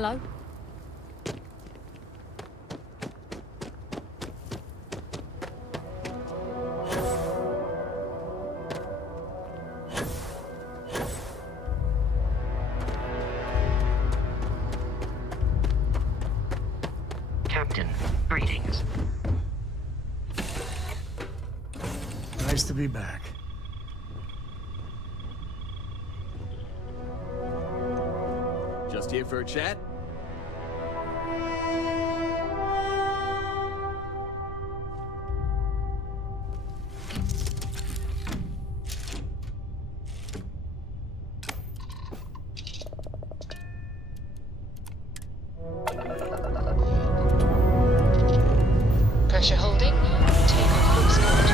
hello. Captain, greetings. Nice to be back. Just here for a chat? Pressure holding. Take off full escort.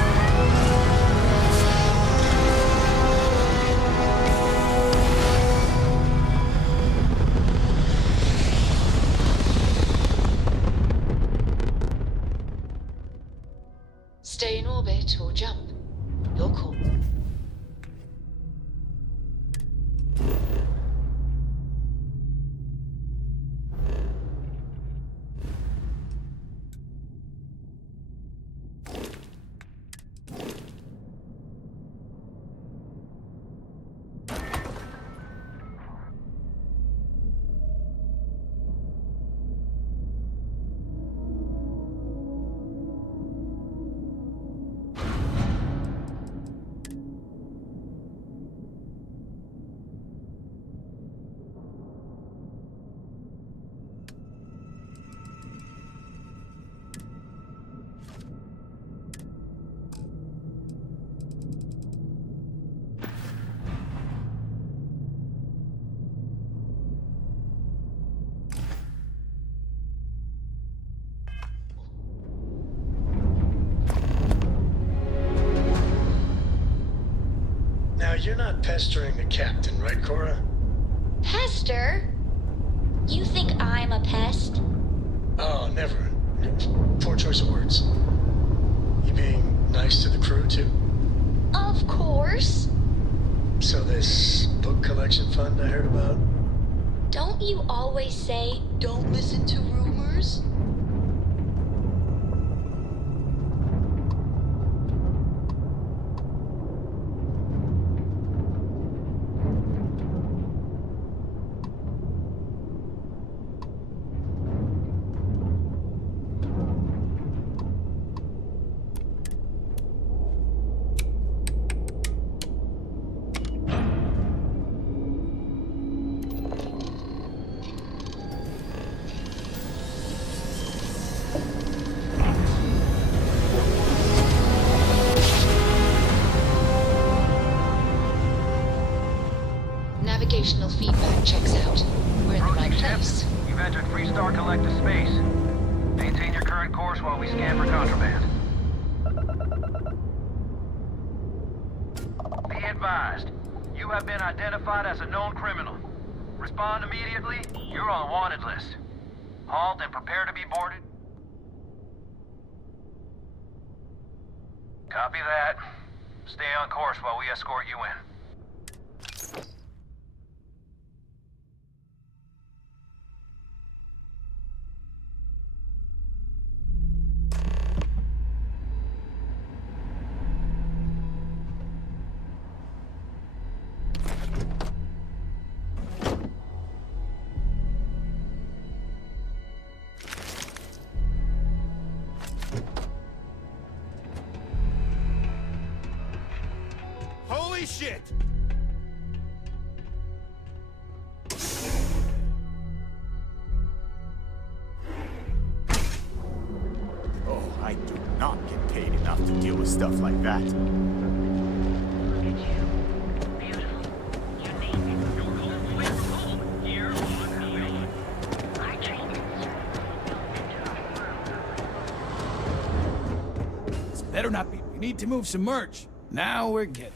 Stay in orbit or jump. Your call. Now, you're not pestering the captain, right, Cora? Pester? You think I'm a pest? Oh, never. Poor choice of words. You being nice to the crew, too? Of course. So this book collection fund I heard about? Don't you always say, don't listen to rumors? Navigational feedback checks out. We're in the right place. You've entered Freestar Collective space. Maintain your current course while we scan for contraband. Be advised, you have been identified as a known criminal. Respond immediately, you're on the wanted list. Halt and prepare to be boarded. Copy that. Stay on course while we escort you in. Holy shit! Oh, I do not get paid enough to deal with stuff like that. This better not be. We need to move some merch. Now we're getting.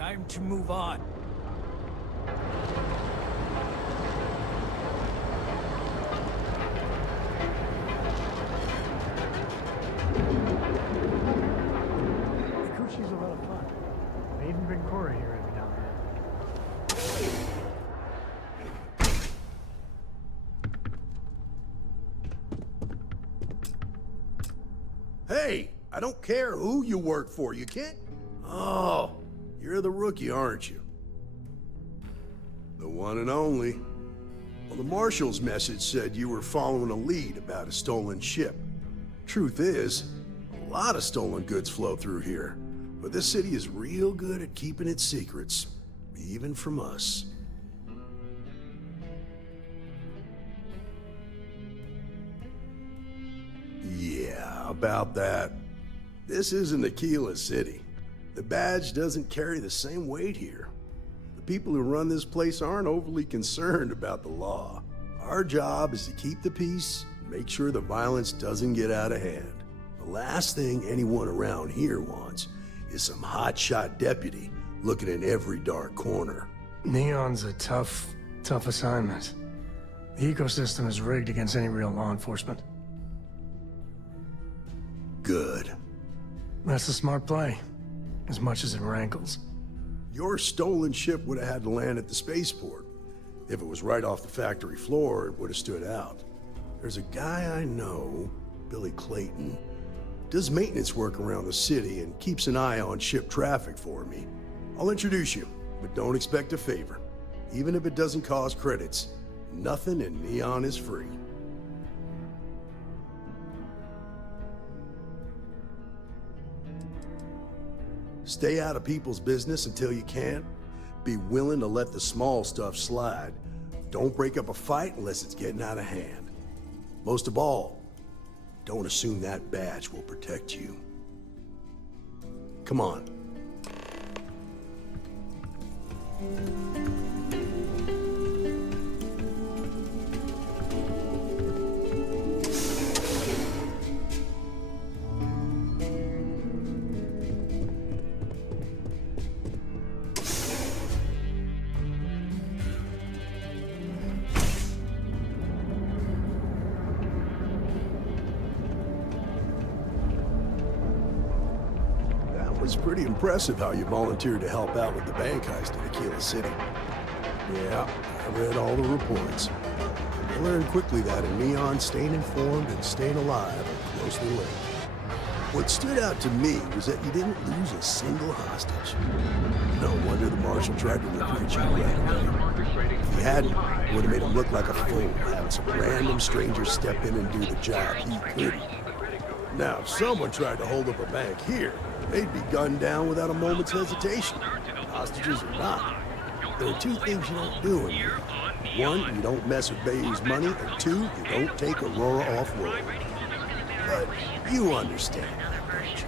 Time to move on. She's a lot of fun. They even bring Cora here every now and then. Hey, I don't care who you work for, you can't... Oh, you're the rookie, aren't you? The one and only. Well, the Marshal's message said you were following a lead about a stolen ship. Truth is, a lot of stolen goods flow through here. But this city is real good at keeping its secrets, even from us. Yeah, about that. This isn't Aquila City. The badge doesn't carry the same weight here. The people who run this place aren't overly concerned about the law. Our job is to keep the peace and make sure the violence doesn't get out of hand. The last thing anyone around here wants is some hotshot deputy looking in every dark corner. Neon's a tough assignment. The ecosystem is rigged against any real law enforcement. Good. That's a smart play, as much as it rankles. Your stolen ship would have had to land at the spaceport. If it was right off the factory floor, it would have stood out. There's a guy I know, Billy Clayton, does maintenance work around the city and keeps an eye on ship traffic for me. I'll introduce you, but don't expect a favor. Even if it doesn't cause credits, nothing in Neon is free. Stay out of people's business until you can. Be willing to let the small stuff slide. Don't break up a fight unless it's getting out of hand. Most of all, don't assume that badge will protect you. Come on. It's pretty impressive how you volunteered to help out with the bank heist in Aquila City. Yeah, I read all the reports. I learned quickly that in Neon, staying informed and staying alive are closely linked. What stood out to me was that you didn't lose a single hostage. No wonder the Marshal tried to recruit you right away. If he hadn't, it would have made him look like a fool, having some random stranger step in and do the job he couldn't. Now, if someone tried to hold up a bank here, they'd be gunned down without a moment's hesitation. Hostages or not. There are two things you don't do in here. One, you don't mess with Bayou's money, and two, you don't take Aurora off-road. But you understand, don't you?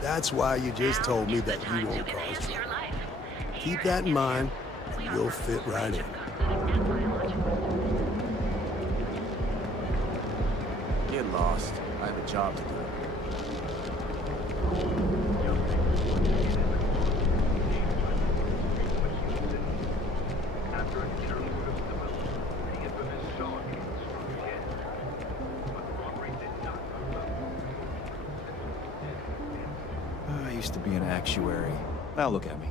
That's why you just told me that you won't cause trouble. Keep that in mind, and you'll fit right in. Get lost. I have a job to do. I used to be an actuary. Now look at me.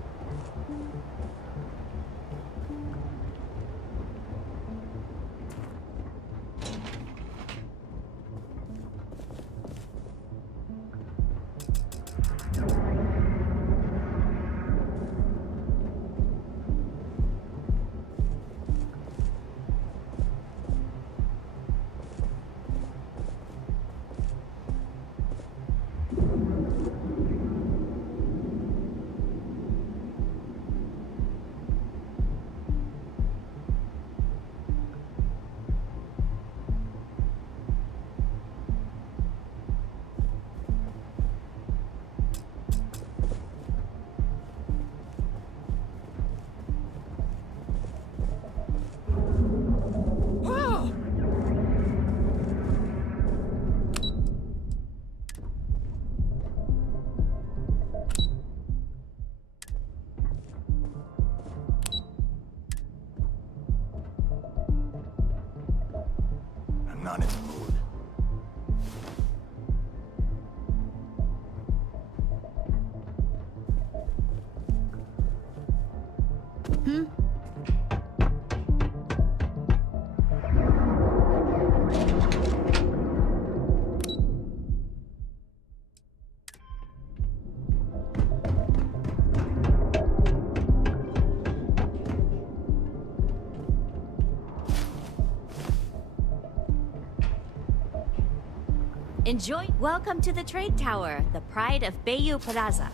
Enjoy. Welcome to the Trade Tower, the pride of Bayou Plaza.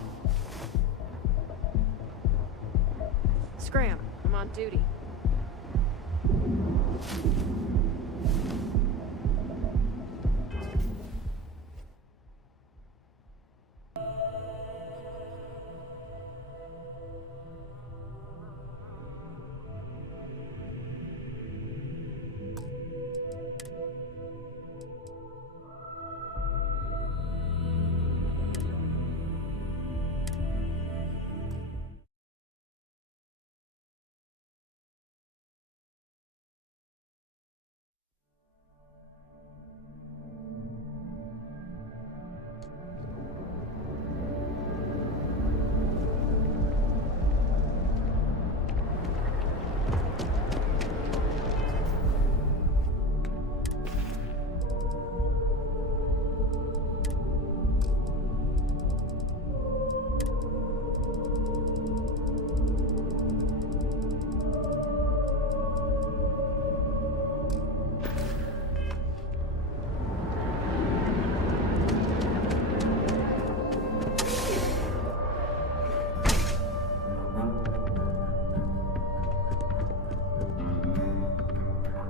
Scram, I'm on duty.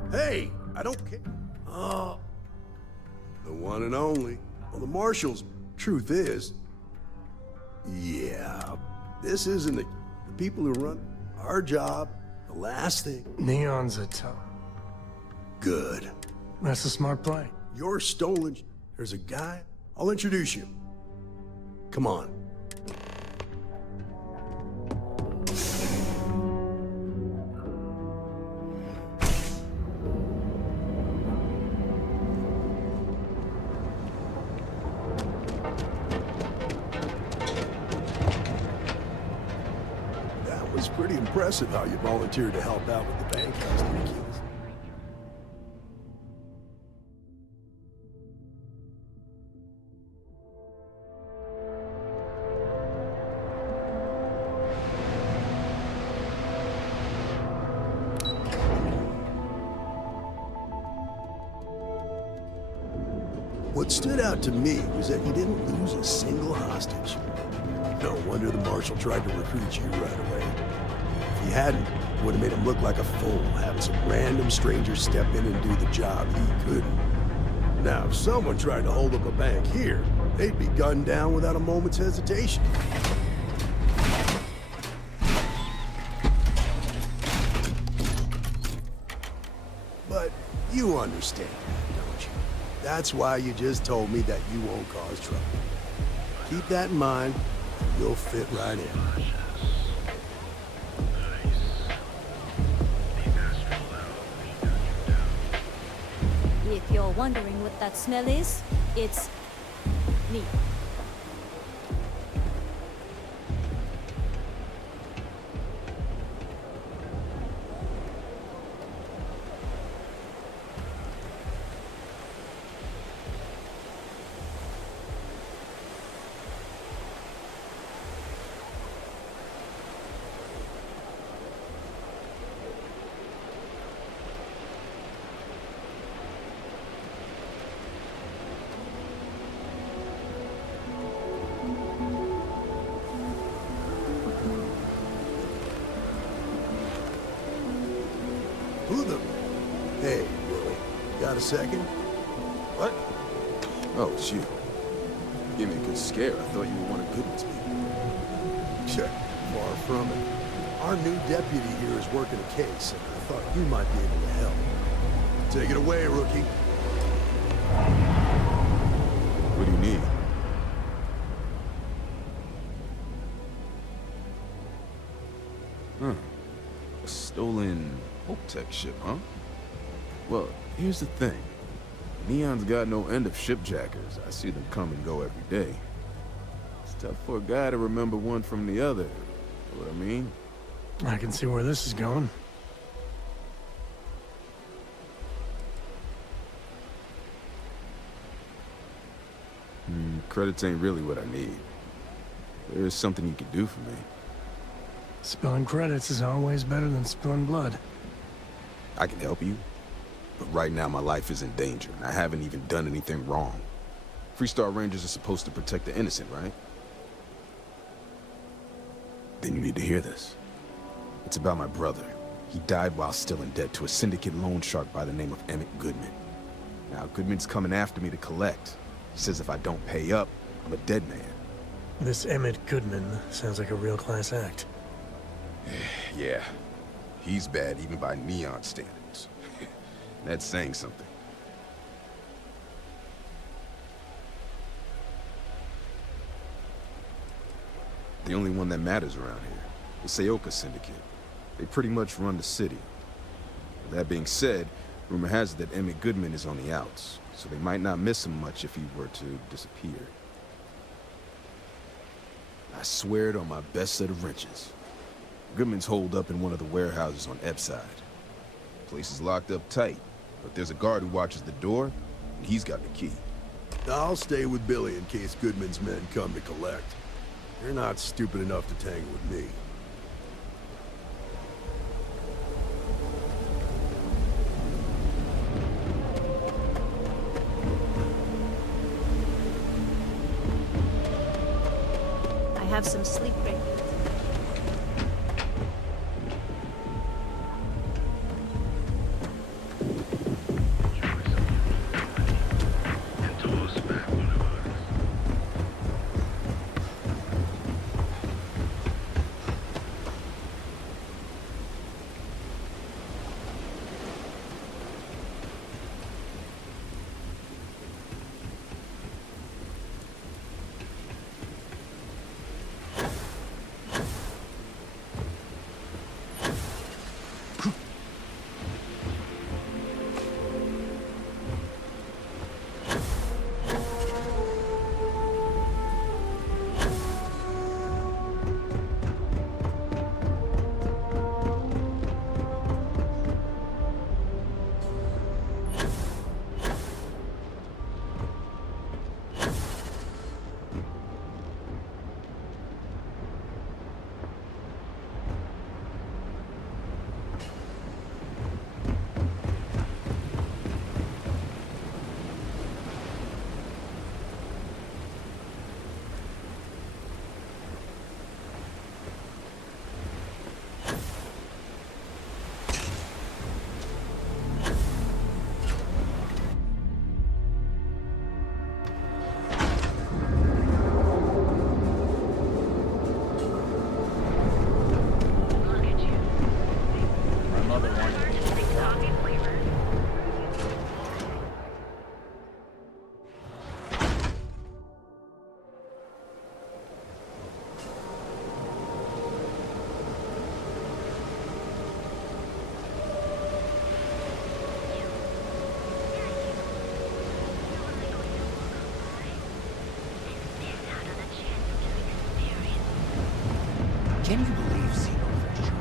Hey, I don't care. Oh, the one and only. Well, the marshals. Truth is, yeah, this isn't the people who run our job. The last thing. Neon's a tough. Good. That's a smart play. You're stolen. There's a guy. I'll introduce you. Come on. That was pretty impressive how you volunteered to help out with the bank heist in the Keys. What stood out to me was that you didn't lose a single hostage. No wonder the marshal tried to recruit you right away. If he hadn't, it would have made him look like a fool, having some random stranger step in and do the job he couldn't. Now, if someone tried to hold up a bank here, they'd be gunned down without a moment's hesitation. But you understand that, don't you? That's why you just told me that you won't cause trouble. Keep that in mind, and you'll fit right in. If you're wondering what that smell is, it's me. Who the... Hey, Willie, got a second? What? Oh, it's you. Gave me a good scare. I thought you were one of Goodman's people. Check. Far from it. Our new deputy here is working a case, and I thought you might be able to help. Take it away, rookie. What do you need? Huh. A stolen Hope-Tech ship, huh? Well, here's the thing. Neon's got no end of shipjackers. I see them come and go every day. It's tough for a guy to remember one from the other. You know what I mean? I can see where this is going. Credits ain't really what I need. There is something you can do for me. Spilling credits is always better than spilling blood. I can help you, but right now my life is in danger, and I haven't even done anything wrong. Freestar Rangers are supposed to protect the innocent, right? Then you need to hear this. It's about my brother. He died while still in debt to a syndicate loan shark by the name of Emmett Goodman. Now, Goodman's coming after me to collect. He says if I don't pay up, I'm a dead man. This Emmett Goodman sounds like a real class act. Yeah. He's bad even by Neon standards. That's saying something. The only one that matters around here. The Seoka Syndicate. They pretty much run the city. That being said, rumor has it that Emmett Goodman is on the outs, so they might not miss him much if he were to disappear. I swear it on my best set of wrenches. Goodman's holed up in one of the warehouses on Epside. Place is locked up tight, but there's a guard who watches the door, and he's got the key. I'll stay with Billy in case Goodman's men come to collect. They're not stupid enough to tangle with me. I have some sleep break. Can you believe Xenophage?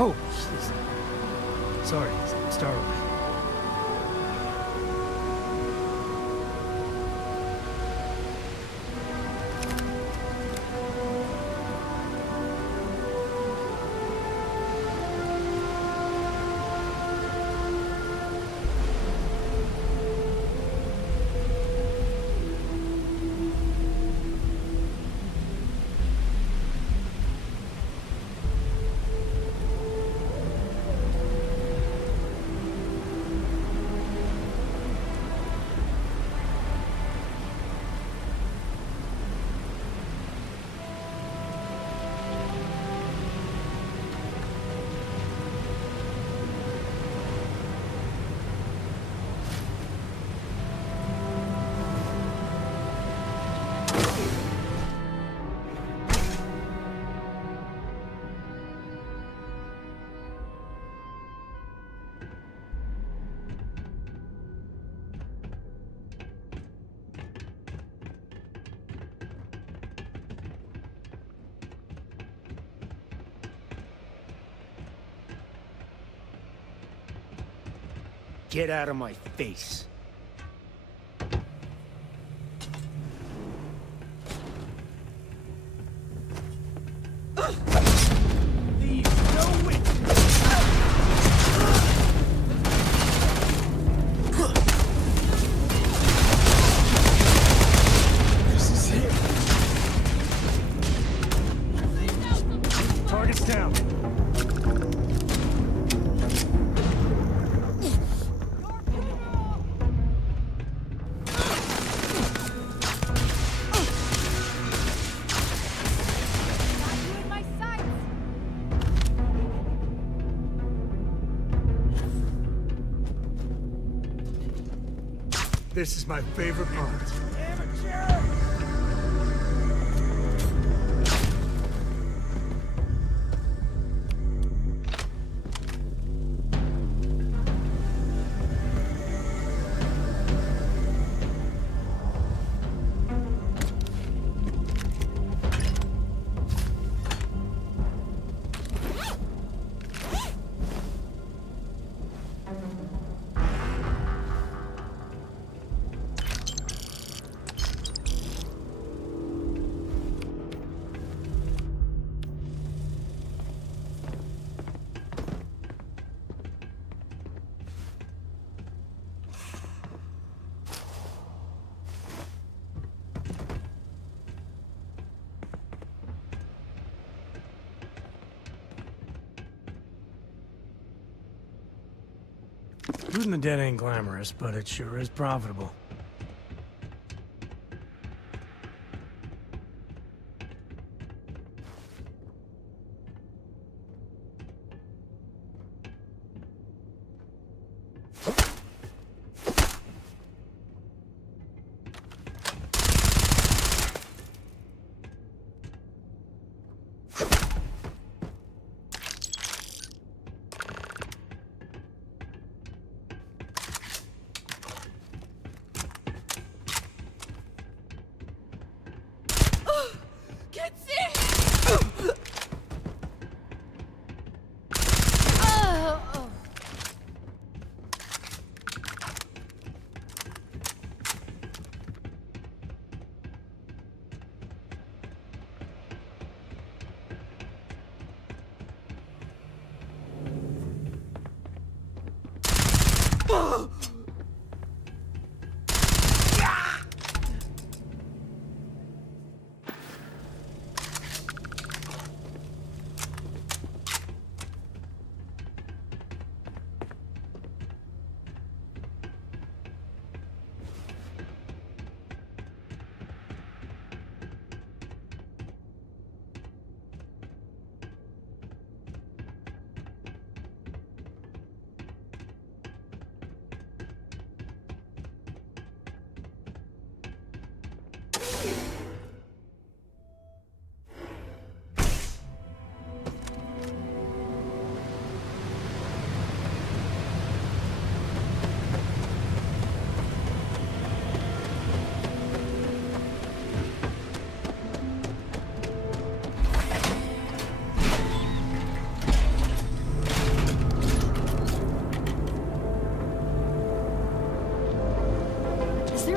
Oh, jeez. Sorry, startled me. Get out of my face. Leave no witness. This is it. Target's down. This is my favorite part. Shooting the dead ain't glamorous, but it sure is profitable.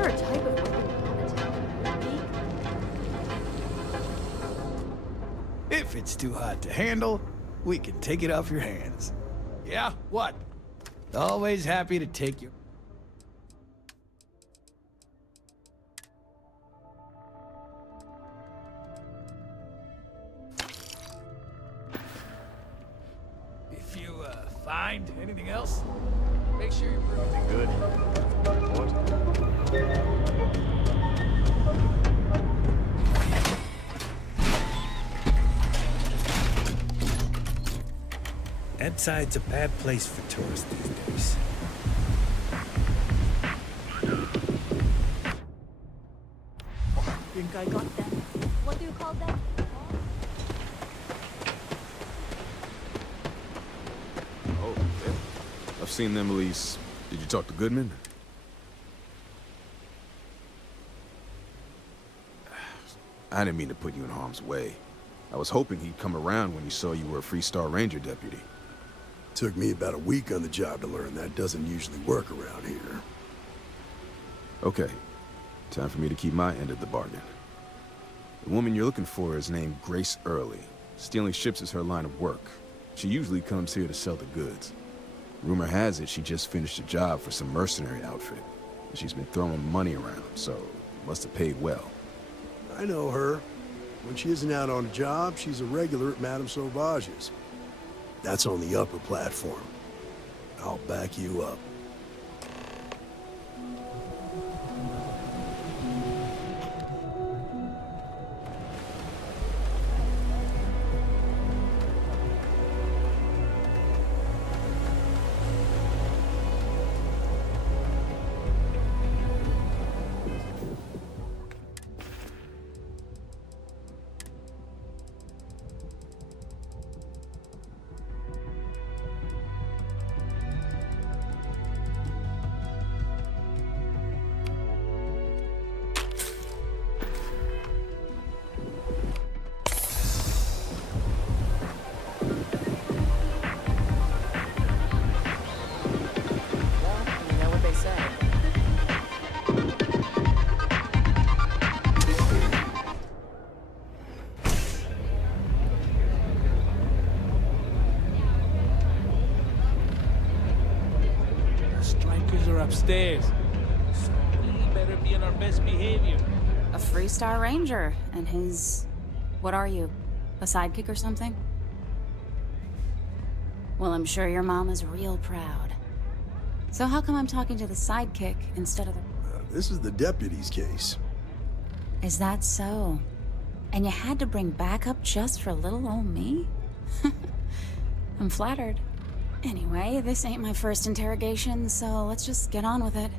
there a type of weapon you want to tell me? If it's too hot to handle, we can take it off your hands. Yeah, what? Always happy to take you. If you, find anything else, make sure you're everything good. What? That side's a bad place for tourists these days. Think I got that? What do you call that? Oh, yeah. I've seen them release. Did you talk to Goodman? I didn't mean to put you in harm's way. I was hoping he'd come around when he saw you were a Freestar Ranger deputy. Took me about a week on the job to learn that doesn't usually work around here. Okay, time for me to keep my end of the bargain. The woman you're looking for is named Grace Early. Stealing ships is her line of work. She usually comes here to sell the goods. Rumor has it she just finished a job for some mercenary outfit. And she's been throwing money around, so must have paid well. I know her. When she isn't out on a job, she's a regular at Madame Sauvage's. That's on the upper platform. I'll back you up. Upstairs. So we better be on our best behavior. A Freestar Ranger, and his... what are you? A sidekick or something? Well, I'm sure your mom is real proud. So how come I'm talking to the sidekick instead of the... This is the deputy's case. Is that so? And you had to bring backup just for little old me? I'm flattered. Anyway, this ain't my first interrogation, so let's just get on with it.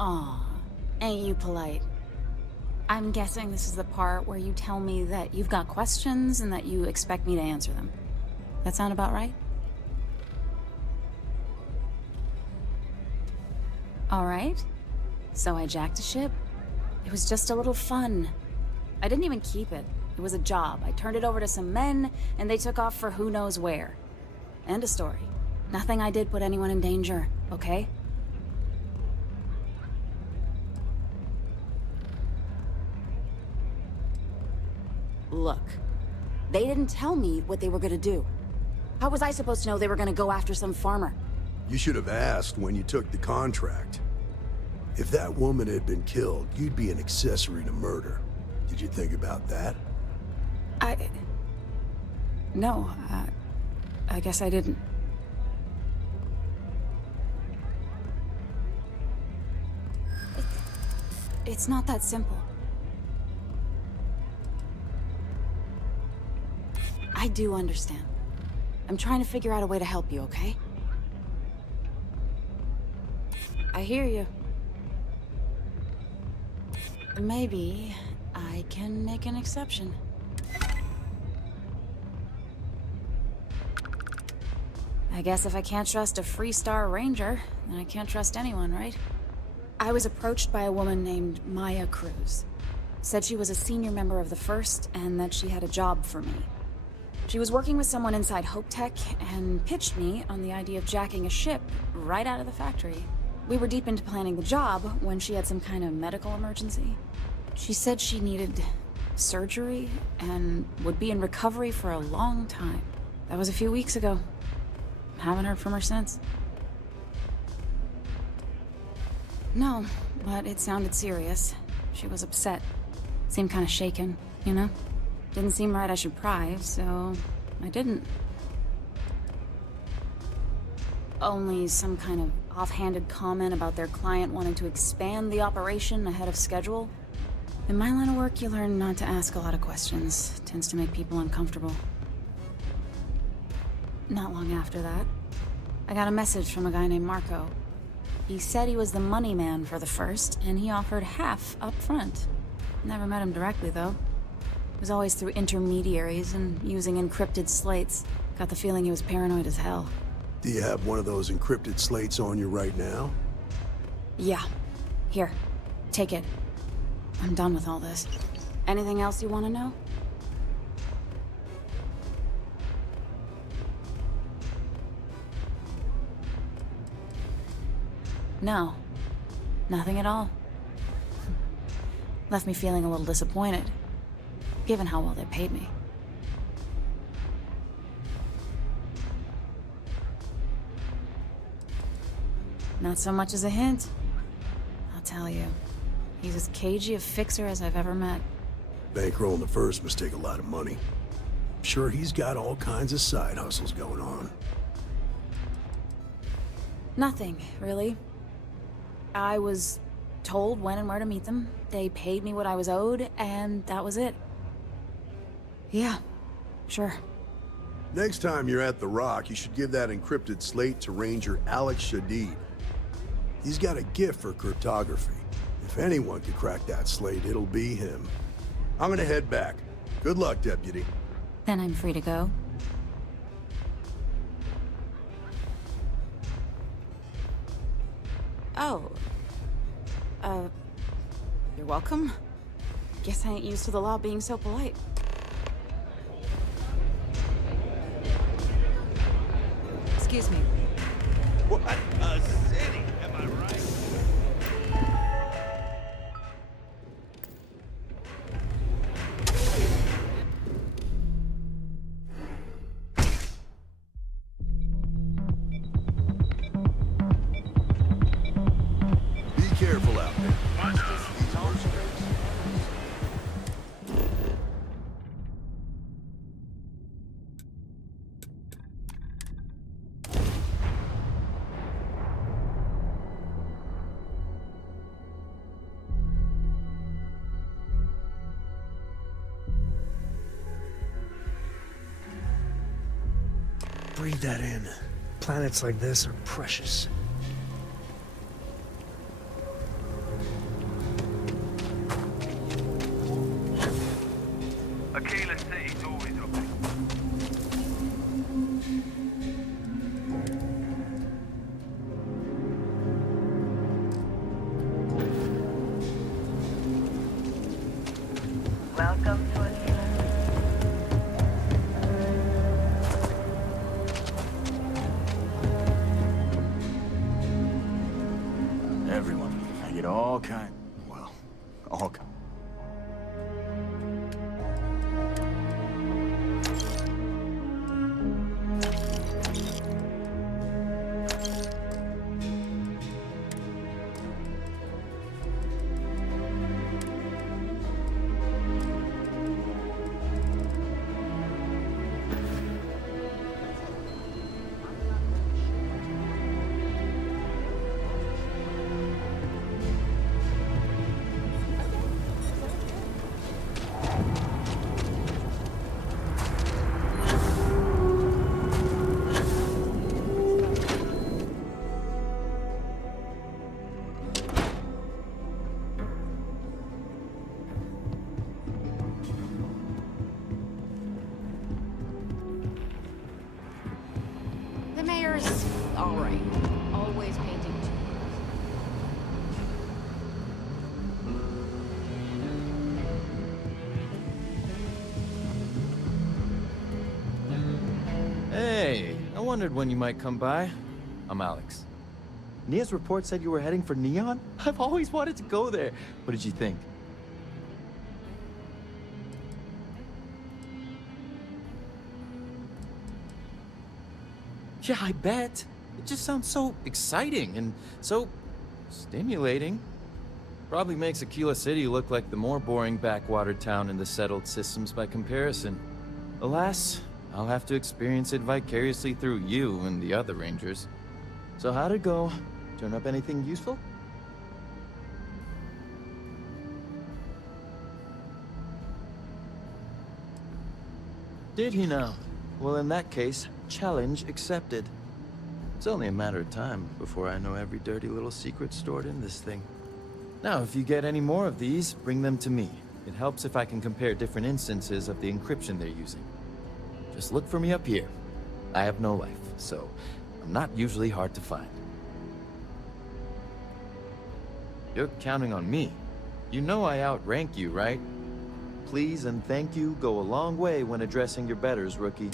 Aw, ain't you polite? I'm guessing this is the part where you tell me that you've got questions and that you expect me to answer them. That sound about right? All right. So I jacked a ship. It was just a little fun. I didn't even keep it. It was a job. I turned it over to some men, and they took off for who knows where. End of story. Nothing I did put anyone in danger, okay? Look, they didn't tell me what they were gonna do. How was I supposed to know they were gonna go after some farmer? You should have asked when you took the contract. If that woman had been killed, you'd be an accessory to murder. Did you think about that? No, I guess I didn't. It's not that simple. I do understand. I'm trying to figure out a way to help you, okay? I hear you. Maybe I can make an exception. I guess if I can't trust a Freestar Ranger, then I can't trust anyone, right? I was approached by a woman named Maya Cruz. Said she was a senior member of the First and that she had a job for me. She was working with someone inside Hope Tech and pitched me on the idea of jacking a ship right out of the factory. We were deep into planning the job when she had some kind of medical emergency. She said she needed surgery and would be in recovery for a long time. That was a few weeks ago. Haven't heard from her since. No, but it sounded serious. She was upset. Seemed kind of shaken, you know? Didn't seem right I should pry, so I didn't. Only some kind of offhanded comment about their client wanting to expand the operation ahead of schedule. In my line of work, you learn not to ask a lot of questions. It tends to make people uncomfortable. Not long after that, I got a message from a guy named Marco. He said he was the money man for the first, and he offered half up front. Never met him directly, though. It was always through intermediaries and using encrypted slates. Got the feeling he was paranoid as hell. Do you have one of those encrypted slates on you right now? Yeah. Here. Take it. I'm done with all this. Anything else you want to know? No. Nothing at all. Left me feeling a little disappointed, given how well they paid me. Not so much as a hint. I'll tell you. He's as cagey a fixer as I've ever met. Bankrolling the first must take a lot of money. I'm sure he's got all kinds of side hustles going on. Nothing, really. I was told when and where to meet them. They paid me what I was owed, and that was it. Yeah, sure. Next time you're at the Rock, you should give that encrypted slate to Ranger Alex Shadid. He's got a gift for cryptography. If anyone could crack that slate, it'll be him. I'm gonna head back. Good luck, Deputy. Then I'm free to go. Oh. You're welcome. Guess I ain't used to the law being so polite. Excuse me. What a city, am I right? Be careful out there. Breathe that in. Planets like this are precious. Aquila City's always open. Welcome to Aquila. Everyone. I get all kind. Well, all kind. The mayor's all right. Always painting. wondered when you might come by. I'm Alex. Nia's report said you were heading for Neon? I've always wanted to go there. What did you think? Yeah, I bet. It just sounds so exciting and so stimulating. Probably makes Aquila City look like the more boring backwater town in the settled systems by comparison. Alas, I'll have to experience it vicariously through you and the other rangers. So how'd it go? Turn up anything useful? Did he now? Well, in that case, challenge accepted. It's only a matter of time before I know every dirty little secret stored in this thing. Now, if you get any more of these, bring them to me. It helps if I can compare different instances of the encryption they're using. Just look for me up here. I have no life, so I'm not usually hard to find. You're counting on me. You know I outrank you, right? Please and thank you go a long way when addressing your betters, rookie.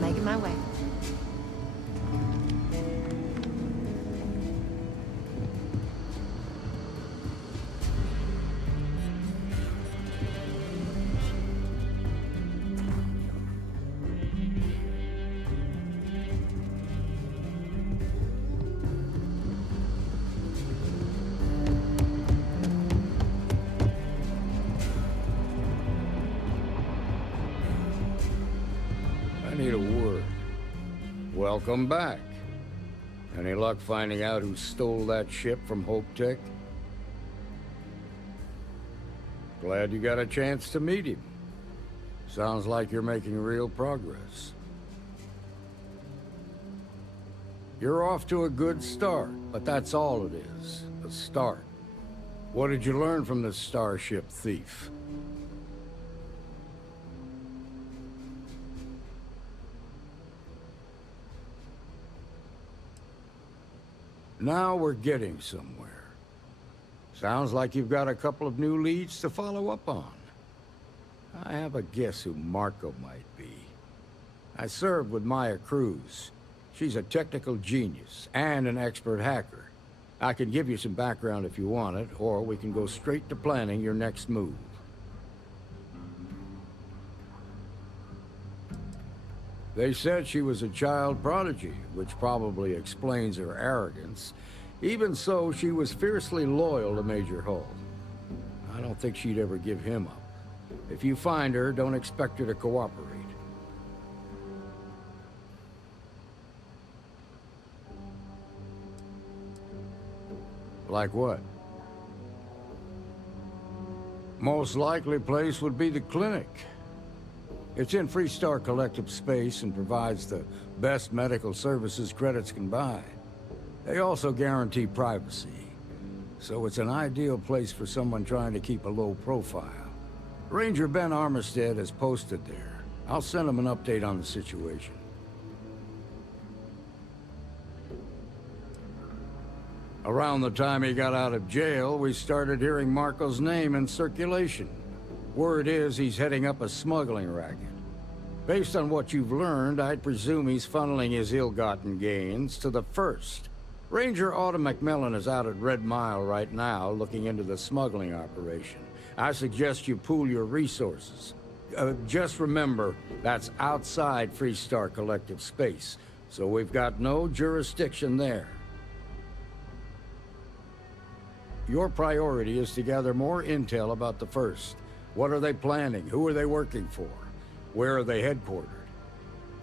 Making my way. I need a word. Welcome back. Any luck finding out who stole that ship from Hope Tech? Glad you got a chance to meet him. Sounds like you're making real progress. You're off to a good start, but that's all it is, a start. What did you learn from this starship thief? Now we're getting somewhere. Sounds like you've got a couple of new leads to follow up on. I have a guess who Marco might be. I served with Maya Cruz. She's a technical genius and an expert hacker. I can give you some background if you want it, or we can go straight to planning your next move. They said she was a child prodigy, which probably explains her arrogance. Even so, she was fiercely loyal to Major Hull. I don't think she'd ever give him up. If you find her, don't expect her to cooperate. Like what? Most likely place would be the clinic. It's in Freestar Collective space and provides the best medical services credits can buy. They also guarantee privacy, so it's an ideal place for someone trying to keep a low profile. Ranger Ben Armistead is posted there. I'll send him an update on the situation. Around the time he got out of jail, we started hearing Marco's name in circulation. Word is he's heading up a smuggling racket. Based on what you've learned, I'd presume he's funneling his ill-gotten gains to the First. Ranger Autumn McMillan is out at Red Mile right now, looking into the smuggling operation. I suggest you pool your resources. Just remember, that's outside Freestar Collective space, so we've got no jurisdiction there. Your priority is to gather more intel about the First. What are they planning? Who are they working for? Where are they headquartered?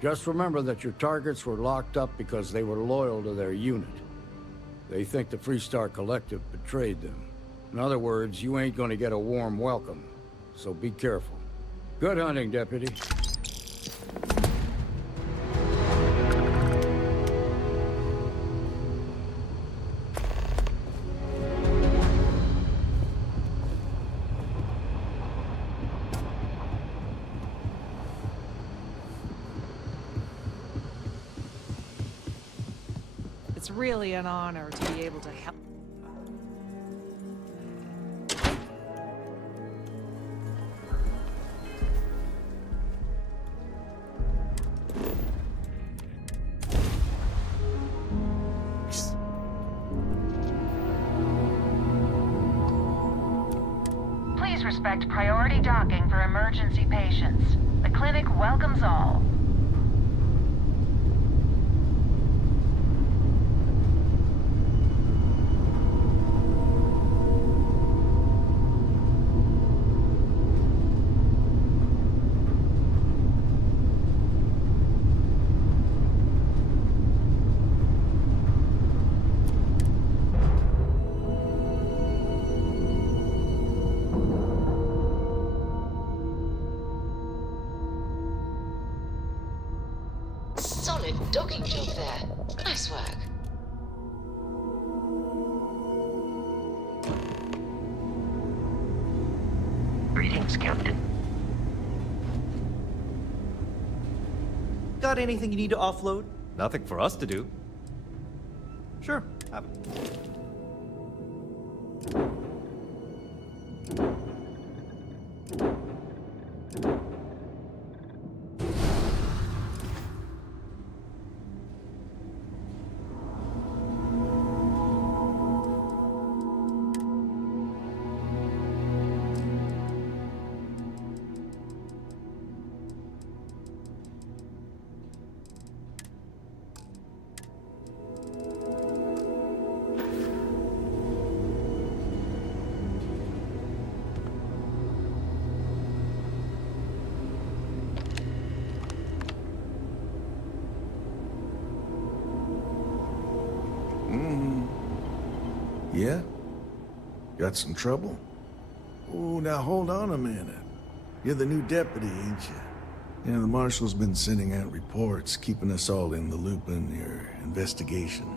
Just remember that your targets were locked up because they were loyal to their unit. They think the Freestar Collective betrayed them. In other words, you ain't gonna get a warm welcome, so be careful. Good hunting, Deputy. It's really an honor to be able to help. Please respect priority docking for emergency patients. The clinic welcomes all. Solid docking job there. Nice work. Greetings, Captain. Got anything you need to offload? Nothing for us to do. Sure, have it. Yeah? Got some trouble? Oh, now hold on a minute. You're the new deputy, ain't you? Yeah, the marshal's been sending out reports, keeping us all in the loop in your investigation.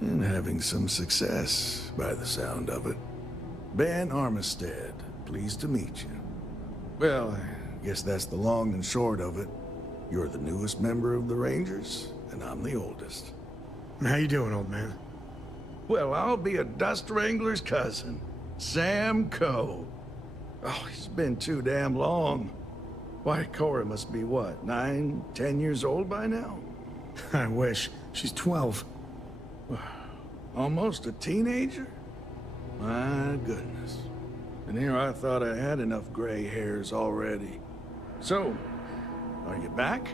And having some success, by the sound of it. Ben Armistead, pleased to meet you. Well, I guess that's the long and short of it. You're the newest member of the Rangers, and I'm the oldest. How you doing, old man? Well, I'll be a dust wrangler's cousin, Sam Coe. Oh, it's been too damn long. Why, Cora must be what, 9, 10 years old by now? I wish. She's 12. Almost a teenager? My goodness. And here I thought I had enough gray hairs already. So, are you back?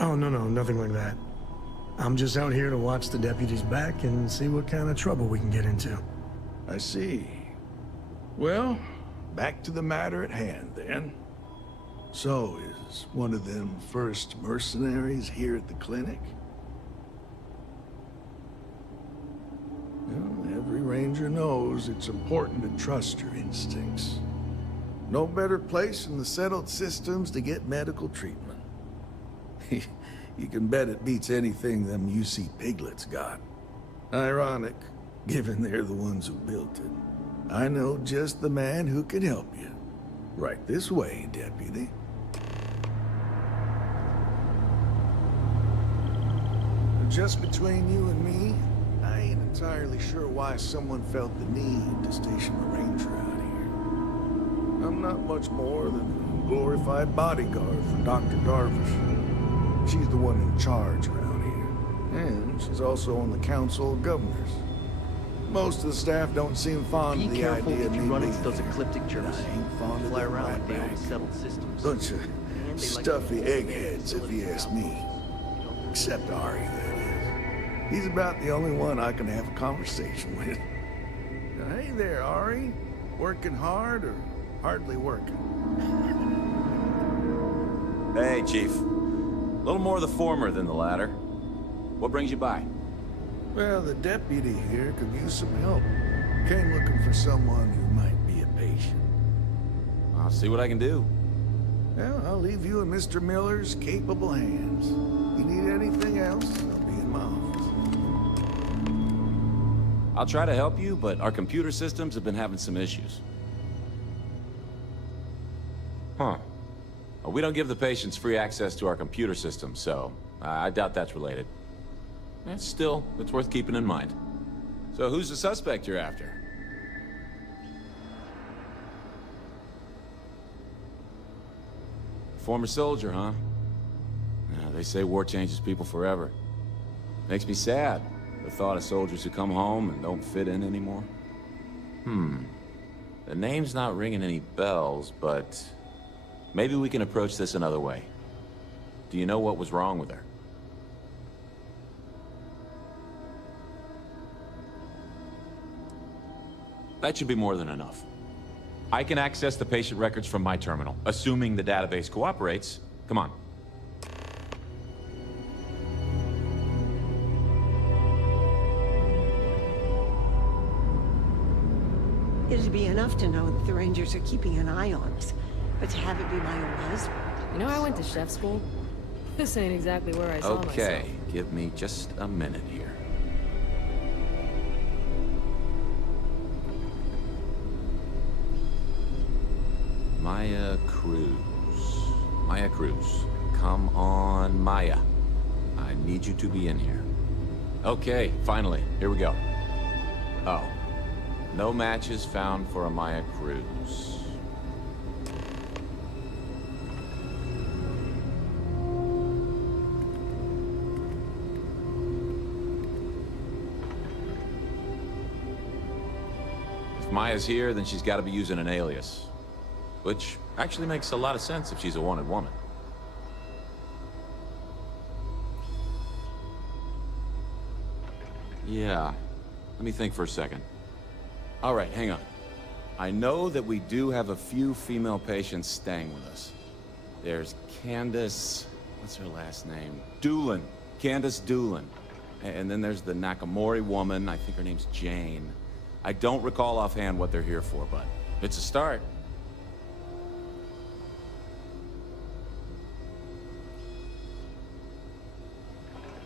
Oh, no, nothing like that. I'm just out here to watch the deputies back and see what kind of trouble we can get into. I see. Well, back to the matter at hand, then. So, is one of them first mercenaries here at the clinic? Well, every ranger knows it's important to trust your instincts. No better place in the settled systems to get medical treatment. You can bet it beats anything them UC piglets got. Ironic, given they're the ones who built it. I know just the man who can help you. Right this way, deputy. Just between you and me, I ain't entirely sure why someone felt the need to station a ranger out here. I'm not much more than a glorified bodyguard for Dr. Darvish. She's the one in charge around here. And she's also on the Council of Governors. Most of the staff don't seem fond of the idea of me run being into those here. ecliptic jerks. I ain't fond of Fly them around right like they own back. settled systems. Bunch of stuffy eggheads, if you ask me. Except Ari, that is. He's about the only one I can have a conversation with. Now, hey there, Ari. Working hard or hardly working? Hey, Chief. A little more the former than the latter. What brings you by? Well, the deputy here could use some help. Came looking for someone who might be a patient. I'll see what I can do. Well, I'll leave you in Mr. Miller's capable hands. You need anything else, I'll be in my office. I'll try to help you, but our computer systems have been having some issues. Huh. A Well, we don't give the patients free access to our computer system, so I doubt that's related. Still, it's worth keeping in mind. So who's the suspect you're after? Former soldier, huh? Yeah, they say war changes people forever. Makes me sad, the thought of soldiers who come home and don't fit in anymore. The name's not ringing any bells, but maybe we can approach this another way. Do you know what was wrong with her? That should be more than enough. I can access the patient records from my terminal, assuming the database cooperates. Come on. It'd be enough to know that the Rangers are keeping an eye on us, but to have it be my own husband... You know, I went to chef school. This ain't exactly where I saw myself. Okay, give me just a minute here. Maya Cruz. Maya Cruz. Come on, Maya. I need you to be in here. Okay, finally. Here we go. Oh. No matches found for a Maya Cruz. If Maya's here, then she's got to be using an alias. Which actually makes a lot of sense if she's a wanted woman. Yeah. Let me think for a second. All right, hang on. I know that we do have a few female patients staying with us. There's Candace... what's her last name? Doolin. Candace Doolin. And then there's the Nakamori woman. I think her name's Jane. I don't recall offhand what they're here for, but it's a start.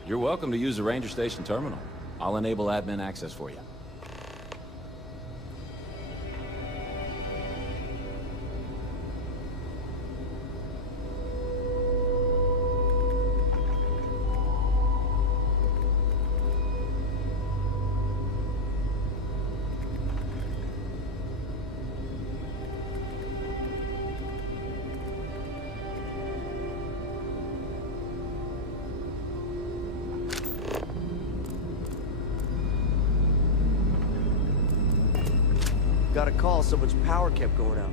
You're welcome to use the Ranger Station terminal. I'll enable admin access for you. Got a call, someone's power kept going out.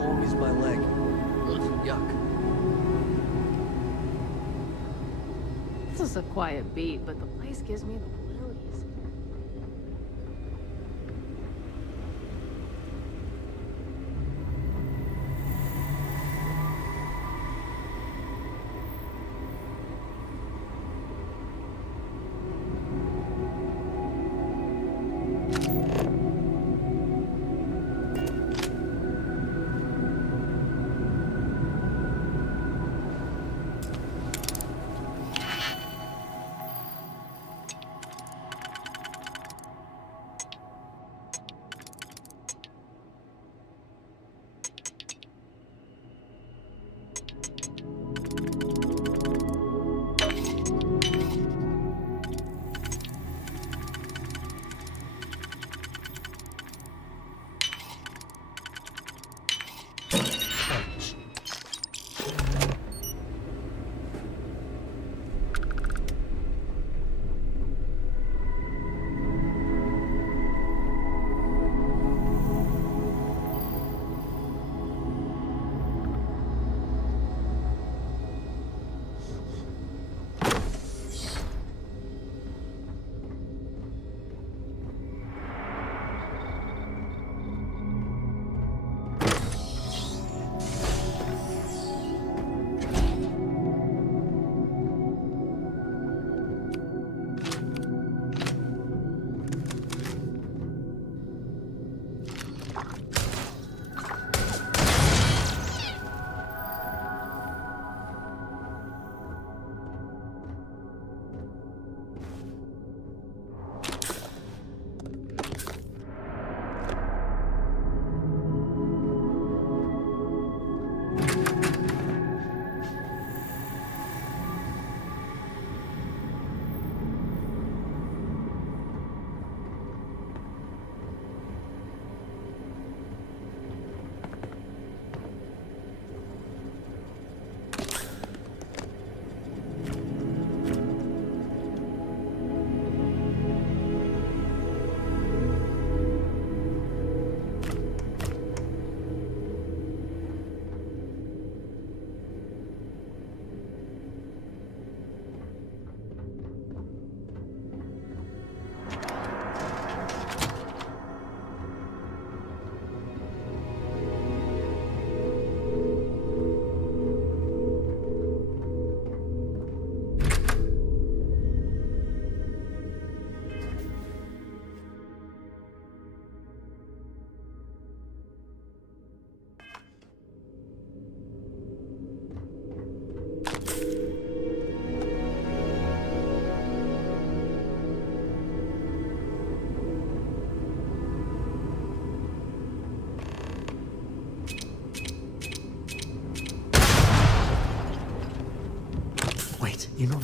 Always my leg. Ugh, yuck. This is a quiet beat, but the place gives me the willies.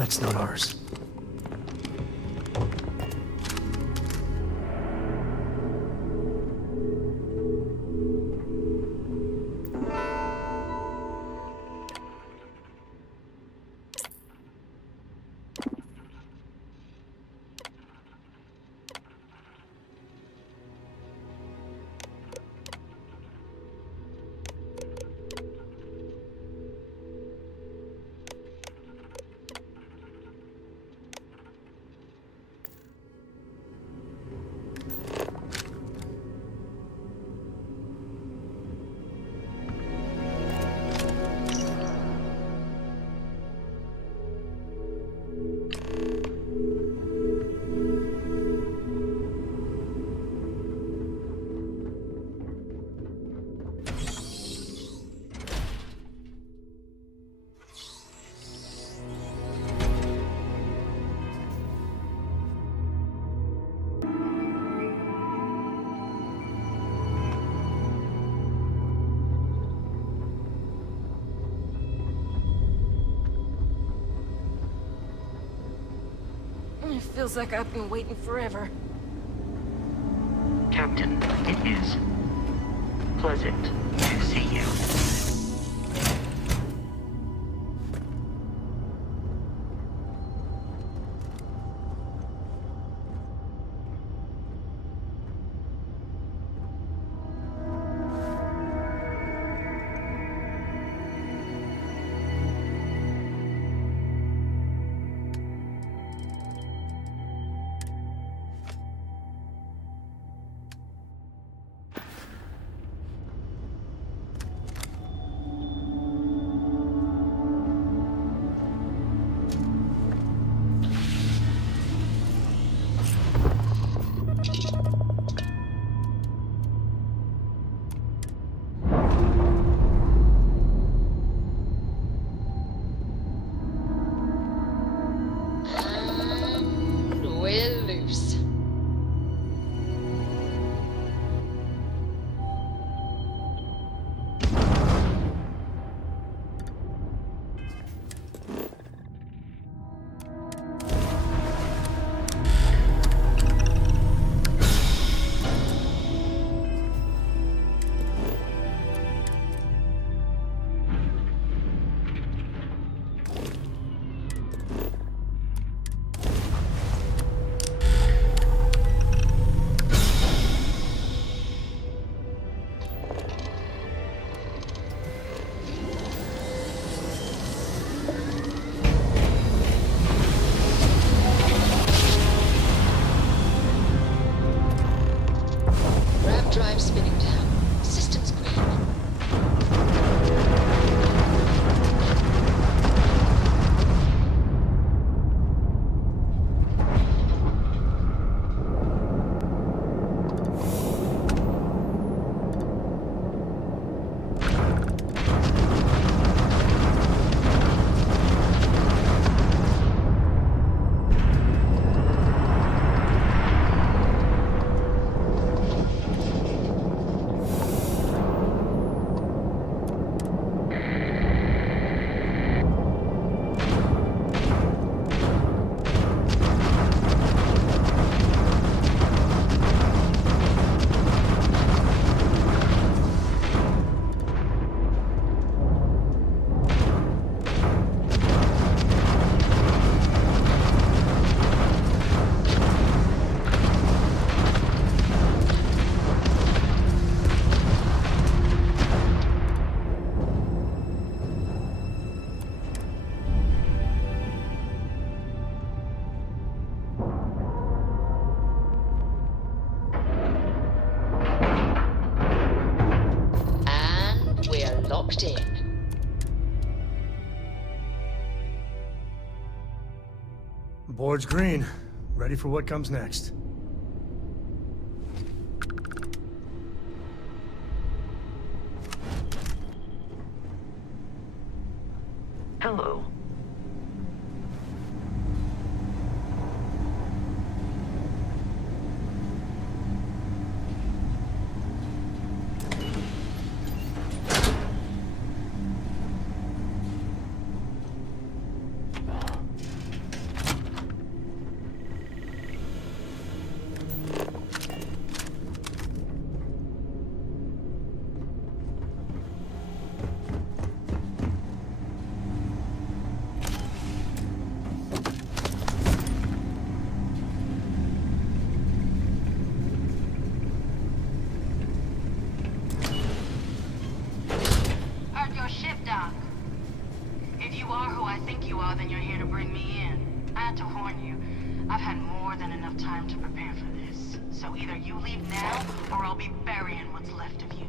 that's not ours. It feels like I've been waiting forever. Captain, it is pleasant to see you. We're loose. Ramp drive spinning down. Systems green. We're locked in. Board's green. Ready for what comes next. Hello. had to warn you. I've had more than enough time to prepare for this. So either you leave now, or I'll be burying what's left of you.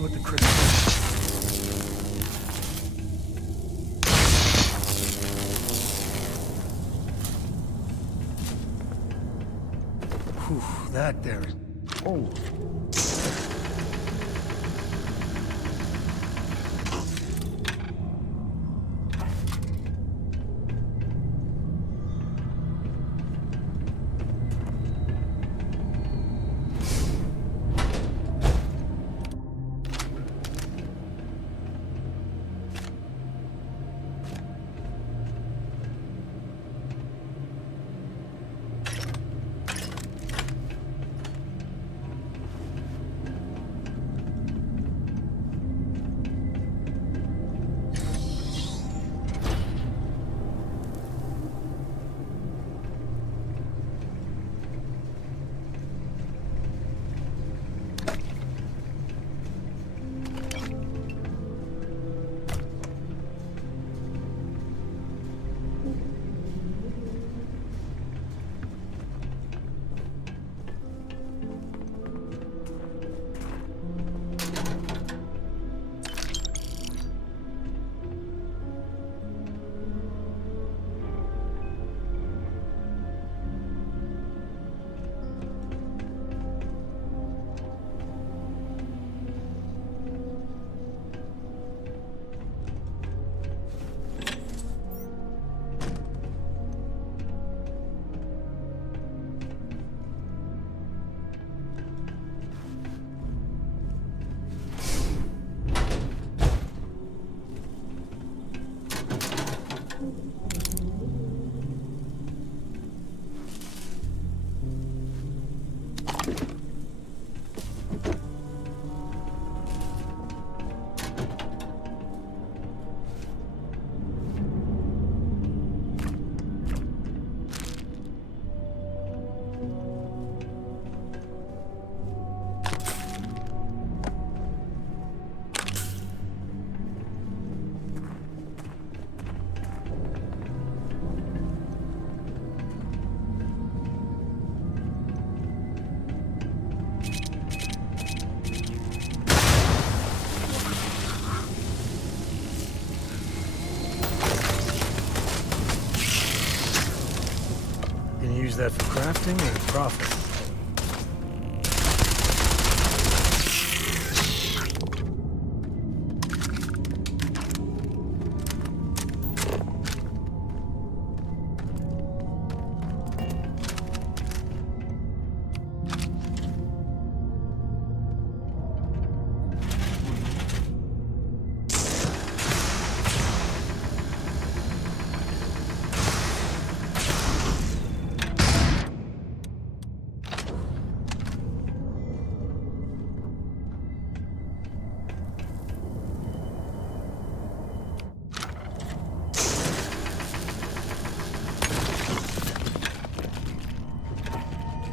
What the crystal... Whew, that there is... Oh. Use that for crafting or profit?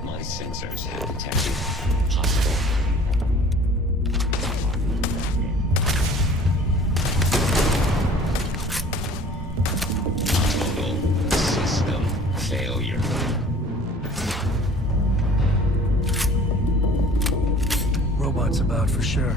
My sensors have detected possible. Total system failure. Robots about for sure.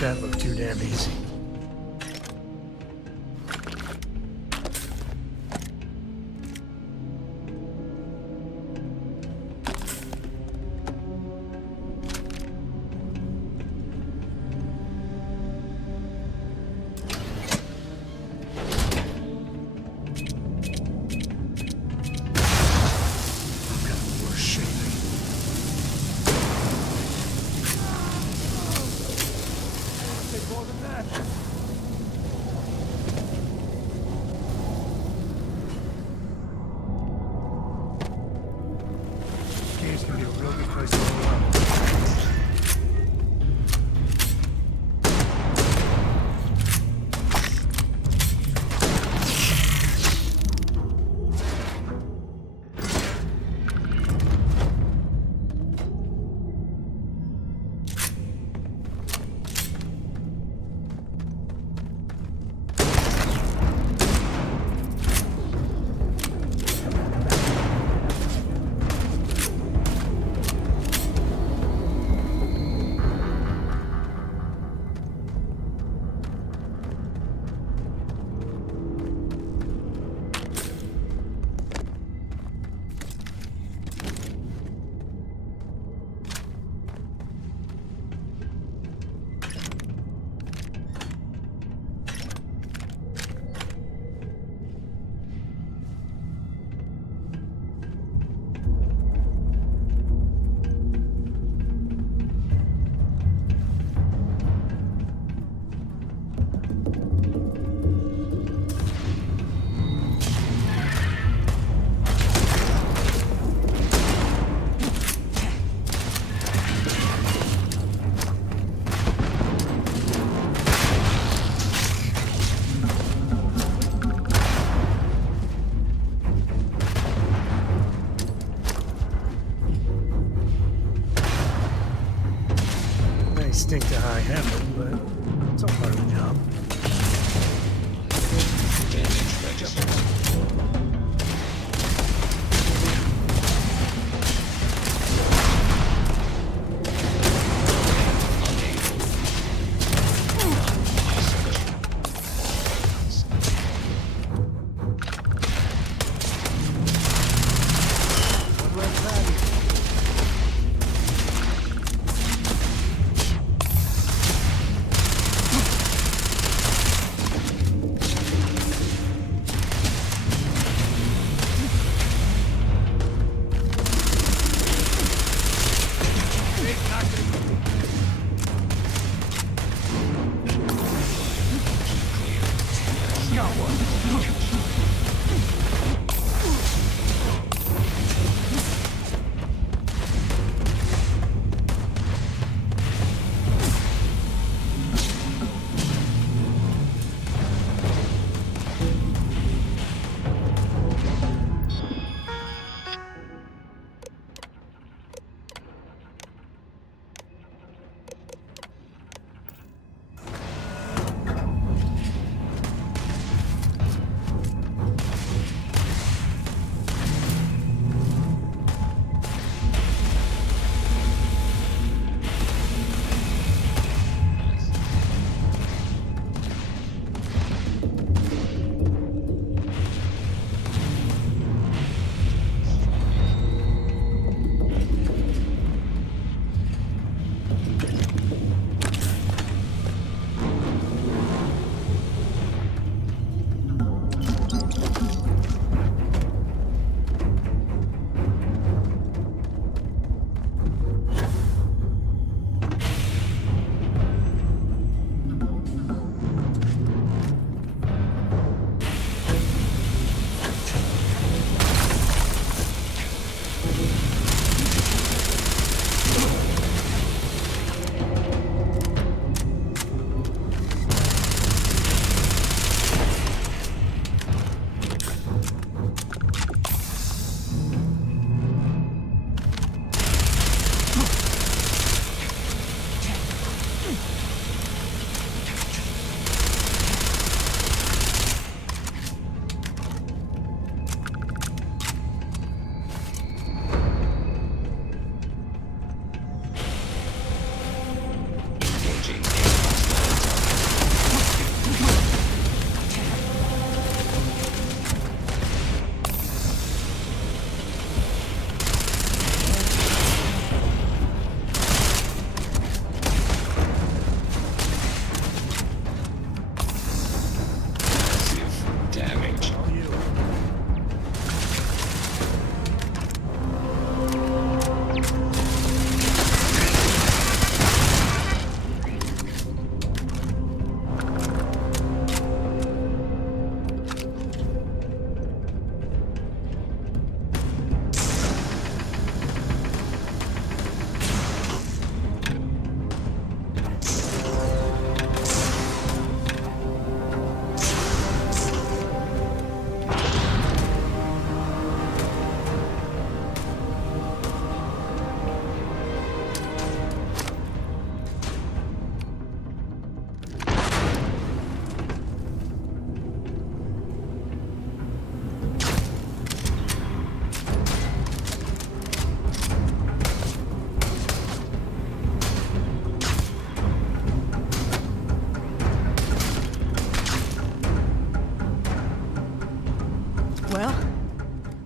make that look too damn easy. Caves can be a real good place to hang out. Stink to high heaven, but it's all part of the job. Damage registered.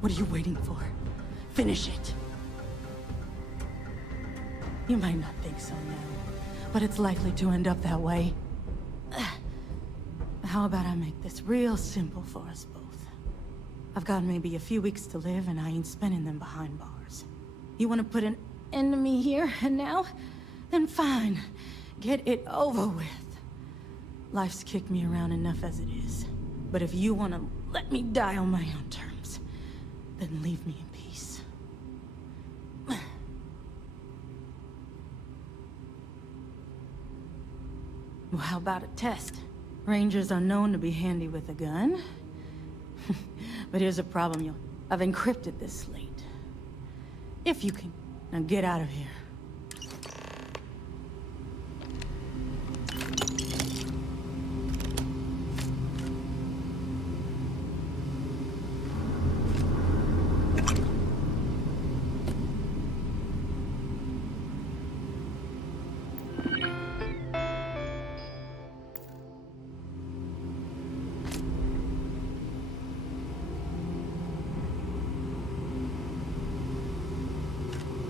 What are you waiting for? Finish it. You might not think so now, but it's likely to end up that way. How about I make this real simple for us both? I've got maybe a few weeks to live, and I ain't spending them behind bars. You want to put an end to me here and now? Then fine. Get it over with. Life's kicked me around enough as it is. But if you want to let me die on my own terms, then leave me in peace. Well, how about a test? Rangers are known to be handy with a gun. But here's a problem, I've encrypted this slate. If you can, now get out of here.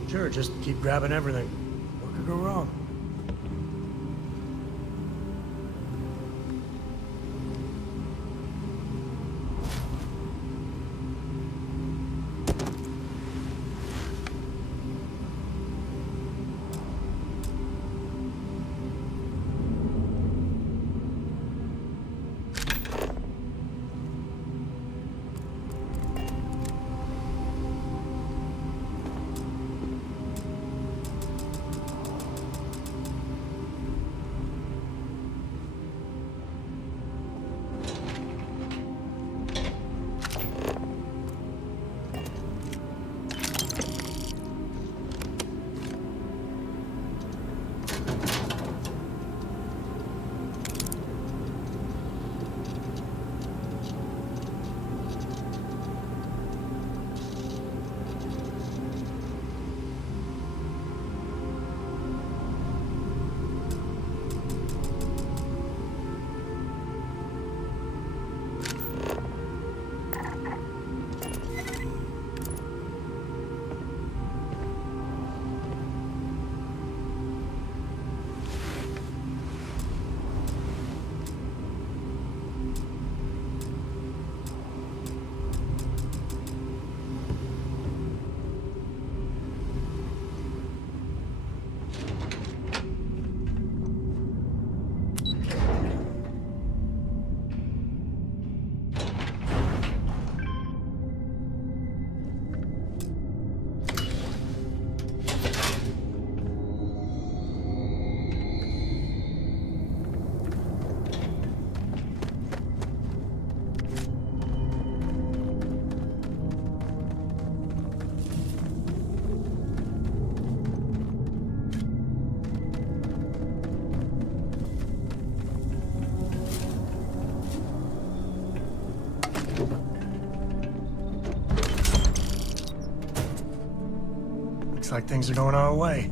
Sure, just keep grabbing everything. What could go wrong? Looks like things are going our way.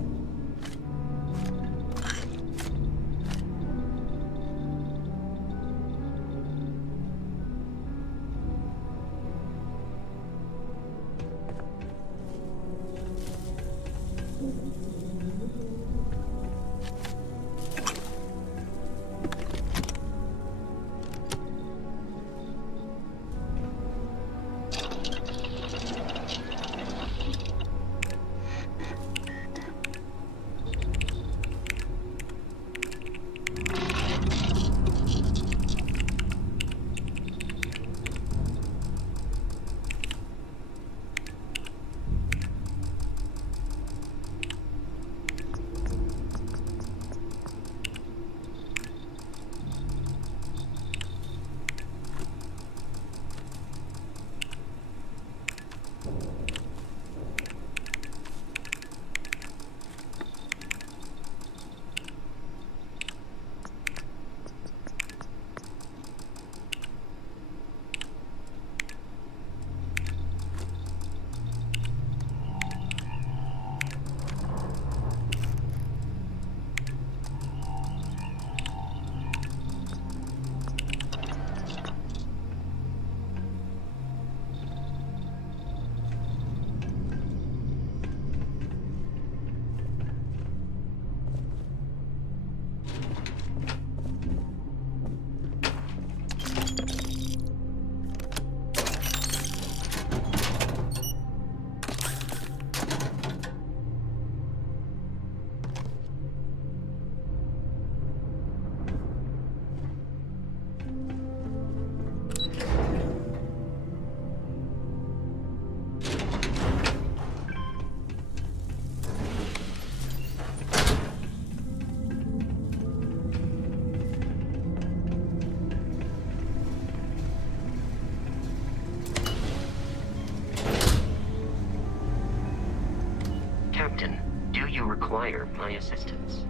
require my assistance.